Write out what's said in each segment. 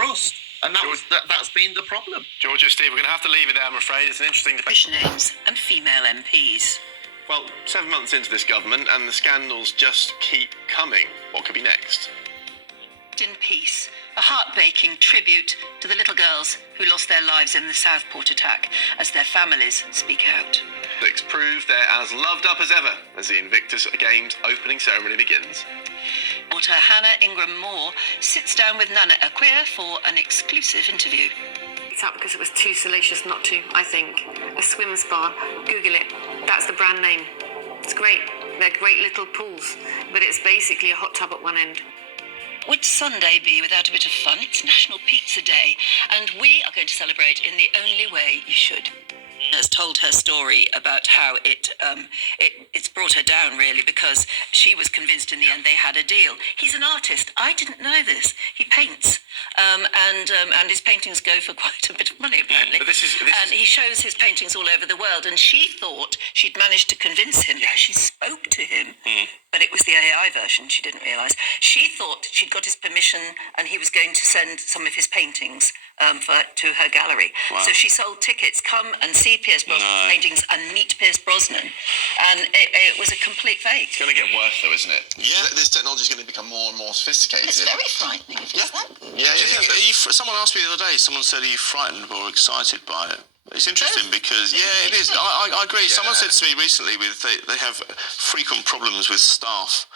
trust. And that's been the problem. Georgia, Steve, we're going to have to leave it there, I'm afraid. It's an interesting debate. Names and female MPs. Well, 7 months into this government, and the scandals just keep coming. What could be next? In peace, a heartbreaking tribute to the little girls who lost their lives in the Southport attack as their families speak out. Six prove they're as loved up as ever as the Invictus Games opening ceremony begins. Daughter Hannah Ingram Moore sits down with Nana Akua for an exclusive interview. It's up because it was too salacious not to, I think. A swim spa, Google it. That's the brand name. It's great. They're great little pools, but it's basically a hot tub at one end. Would Sunday be without a bit of fun? It's National Pizza Day, and we are going to celebrate in the only way you should. Has told her story about how it's brought her down, really, because she was convinced in the end they had a deal. He's an artist. I didn't know this. He paints, and his paintings go for quite a bit of money, apparently. But and he shows his paintings all over the world, and she thought she'd managed to convince him because she spoke to him. But it was the AI version, she didn't realise. She thought she'd got his permission and he was going to send some of his paintings to her gallery. Wow. So she sold tickets, come and see Pierce Brosnan's paintings and meet Pierce Brosnan. And it was a complete fake. It's going to get worse, though, isn't it? Yeah, this technology is going to become more and more sophisticated. It's very frightening. Yeah. Someone asked me the other day, someone said, are you frightened or excited by it? It's interesting because, it is. I agree. Yeah. Someone said to me recently, they have frequent problems with staff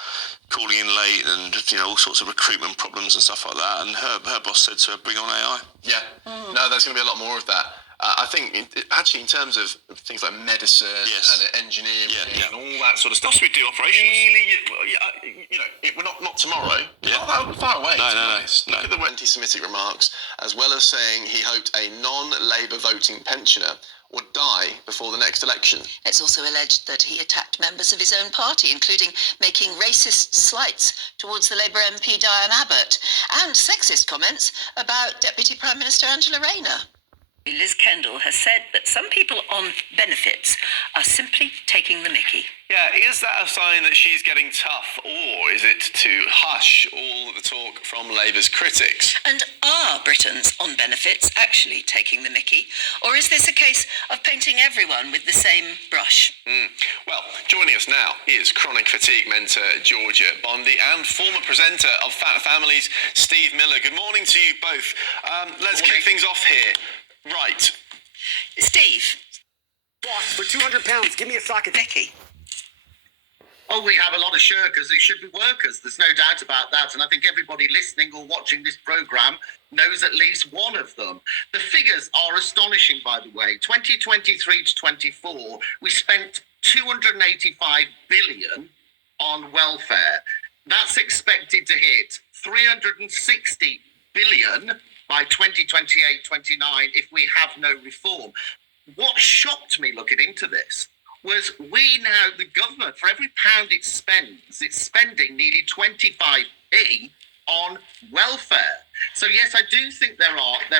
calling in late and, all sorts of recruitment problems and stuff like that. And her boss said to her, bring on AI. Yeah. No, there's going to be a lot more of that. I think, in terms of things like medicine and engineering and all that sort of stuff. We do operations. Really, we're not tomorrow. Yeah. Not that far away. No. Look at the anti-Semitic remarks, as well as saying he hoped a non-Labour voting pensioner would die before the next election. It's also alleged that he attacked members of his own party, including making racist slights towards the Labour MP Diane Abbott and sexist comments about Deputy Prime Minister Angela Rayner. Liz Kendall has said that some people on benefits are simply taking the mickey. Yeah, is that a sign that she's getting tough, or is it to hush all the talk from Labour's critics? And are Britons on benefits actually taking the mickey, or is this a case of painting everyone with the same brush? Well, joining us now is chronic fatigue mentor Georgia Bondi and former presenter of Fat Families, Steve Miller. Good morning to you both. Let's kick things off here. Right. Steve. Boss, for 200 pounds, give me a sock of Becky. Oh, we have a lot of shirkers. It should be workers. There's no doubt about that. And I think everybody listening or watching this programme knows at least one of them. The figures are astonishing, by the way. 2023 to 24, we spent 285 billion on welfare. That's expected to hit 360 billion by 2028-29 if we have no reform. What shocked me looking into this was the government, for every pound it spends, it's spending nearly 25p on welfare. So yes, I do think there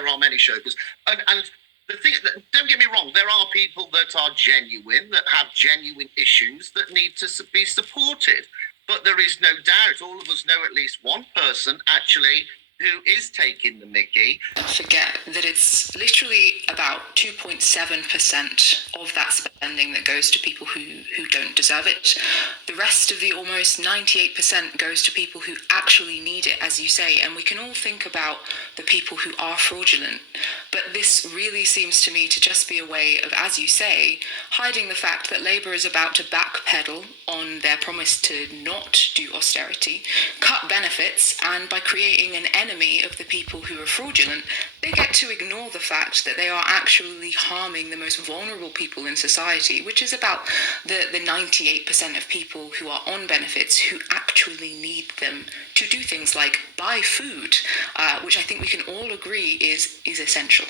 are many shirkers. And the thing, don't get me wrong, there are people that are genuine, that have genuine issues that need to be supported. But there is no doubt, all of us know at least one person actually who is taking the mickey. Forget that it's literally about 2.7% of that spending that goes to people who don't deserve it. The rest of the almost 98% goes to people who actually need it, as you say, and we can all think about the people who are fraudulent. But this really seems to me to just be a way of, as you say, hiding the fact that Labour is about to backpedal on their promise to not do austerity, cut benefits, and by creating an enemy of the people who are fraudulent, they get to ignore the fact that they are actually harming the most vulnerable people in society, which is about the 98% of people who are on benefits who actually need them to do things like buy food, which I think we can all agree is essential.